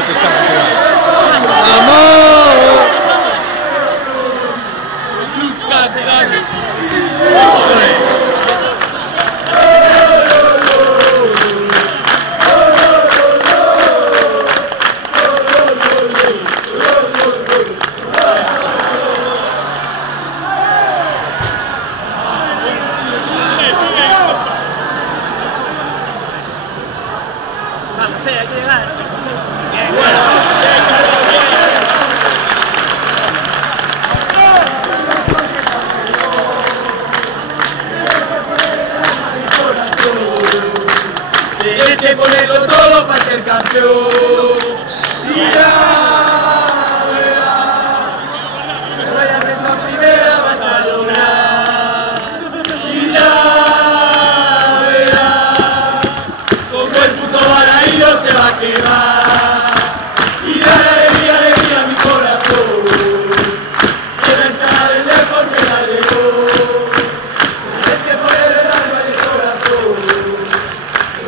protestamos igual. ¡Vamos! Vamos, hay que llegar. Tienes que ponerlo todo para ser campeón. Y ya verás, vayas a esa primera vas a lograr. Y ya verás, como el puto balaído se va a quemar. Y da alegría, alegría a mi corazón. Quiero echar el deporte la llegó. Tienes que ponerle el alma y el corazón.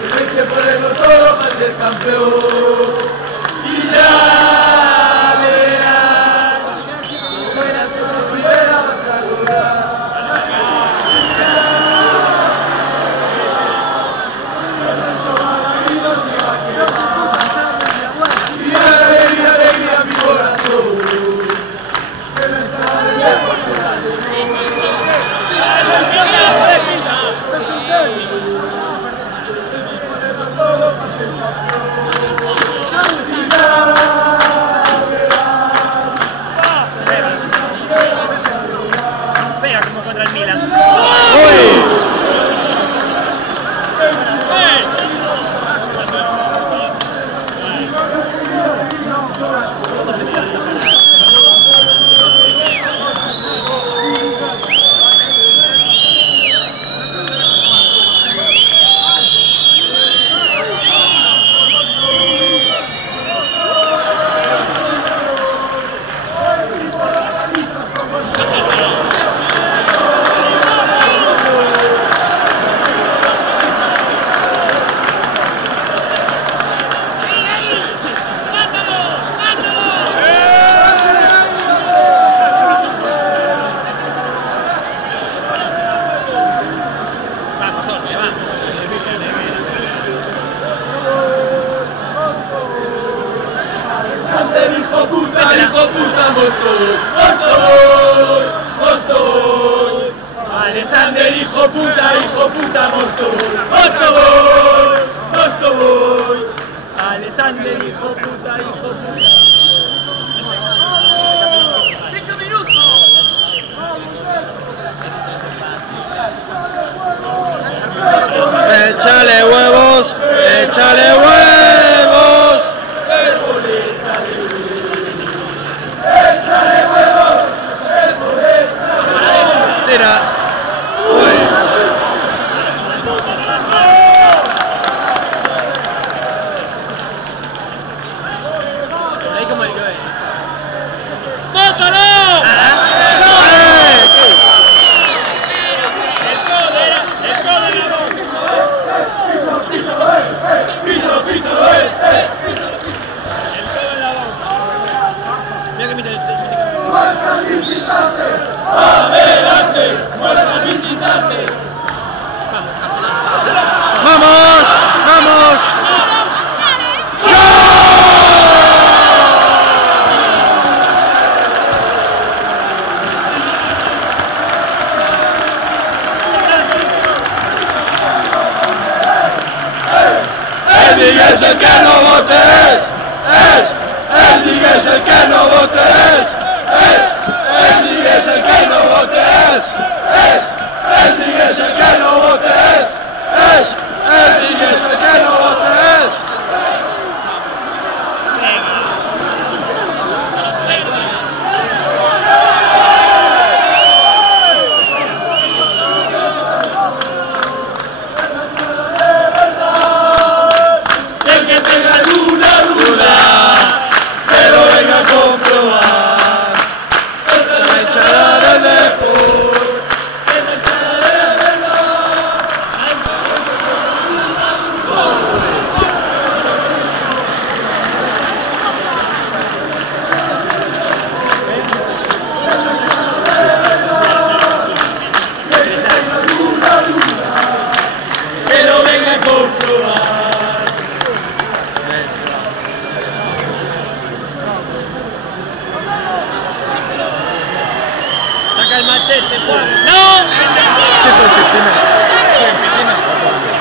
Tienes que ponerlo todo para ser campeón. Y ya verás, buenas cosas primera vas a lograr. Y da alegría, alegría a mi corazón. Quiero echar el deporte la Venga, como contra el Milan. hijo puta, Moscú, Alexander, hijo puta, Moscú, Alexander, hijo puta, 5 minutos. ¡Échale huevos! ¡Échale huevos! Tira. Ahí como el Joe. ¡Mátalo! ¡Muestra visitante! ¡Adelante! ¡Muestra visitante! ¡Vamos! ¡Vamos! ¡El Miguel es el que no votes! ¡El Miguel es el que no votes! ¡El Miguel es el que no votes! ¡El Miguel es el que no votes! ¡El Miguel es el que no votes! El que tenga alguna duda, pero venga a comprobar. Machete, Juan. ¡No! Sí, fue en piscina. Sí, en piscina.